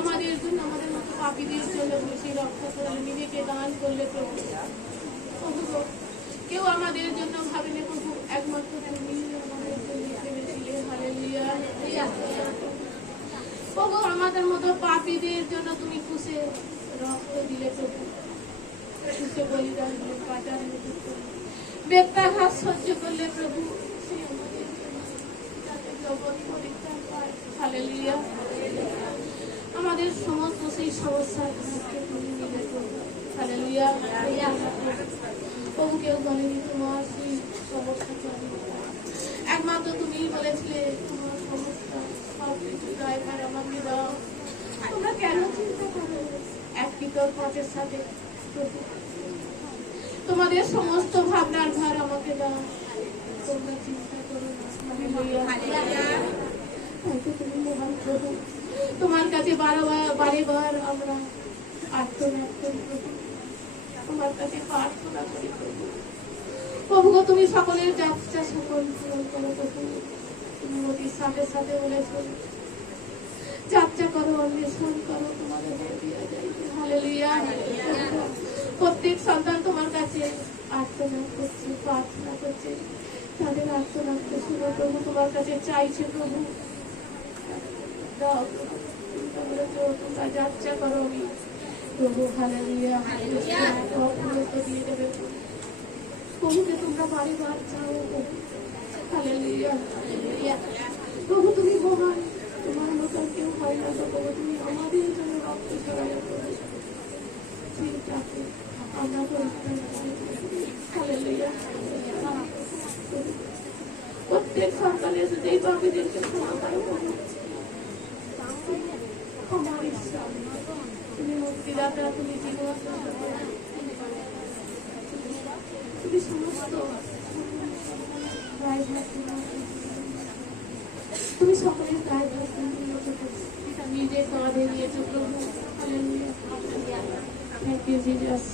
আমাদের জন্য, আমাদের মতো পাপীদের জন্য সেই রক্ত করলে, নিজেকে দান করলে প্রভু। প্রভু গো, কেউ আমাদের জন্য ভাবেনি প্রভু, একমাত্র তুমি আমাদের জন্য ভেবেছিলে। হালেলুয়া। প্রভু, আমাদের মতো পাপীদের জন্য তুমি ক্রুশে রক্ত দিলে প্রভু, ক্রুশে বলিদান দিলে, কাটার মতো বেত্যাঘাত সহ্য করলে প্রভু, সেই আমাদের জন্য যাতে জগৎ পরিত্রাণ পায়। হালেলুয়া। আমাদের সমস্ত সেই সমস্যার তুমি নিলে প্রভু। হালেলুয়া। প্রভু, কেউ বলেনি তোমার সেই সমস্যাকে আমি একমাত্র তুমিই বলেছিলে তোমার সমস্যা সব কিছু ড্রাইভার আমাকে দাও। তোমরা কেন চিন্তা করো এক পিতর পাঁচের সাথে প্রভু? তোমাদের সমস্ত ভাবনার ভার আমাকে দাও, তোমরা চিন্তা করো না। তুমি মহান প্রভু, তোমার কাছে বারে বার আমরা আর্তনাদ করি প্রভু, তোমার কাছে প্রার্থনা করি প্রভু। প্রভু গো, তুমি সকলের যাত্রা সকল পূরণ করো প্রভু। তুমি নদীর সাথে সাথে বলেছ যাত্রা করো, অন্বেষণ করো, তোমাদের দিয়ে যাইবে। হালেলুয়া। প্রত্যেক সন্তান তোমার কাছে আর্তনাদ করছে, প্রার্থনা করছে, তাদের আর্তনাদকে শুনো প্রভু, তোমার কাছে চাইছে প্রভু। দাও প্রভু, তোমরা যাত্রা করো প্রভু। হালেলুয়া। দিয়ে দেবে প্রভুকে, তোমরা বাড়ি বার চাও প্রভু। হালেলুয়া। প্রভু, তুমি মহান, তোমার মতন কেউ হয় না তো প্রভু। তুমি আমাদের জন্য রক্ত ছড়াইয়া প্রভু, সেইটাকে আমরা পরিত্রাণ পাই। হালেলুয়া। প্রত্যেক সন্তানের যেই পাপীদেরকে ক্ষমা করো প্রভু। ক্ষমার ঈশ্বর, তুমি মুক্তিদাতা, তুমি জীবনদাতা, তুমি সমস্ত তুমি সকলের দায়ভার নিজে কাঁধে নিয়েছো প্রভু। Thank you Jesus.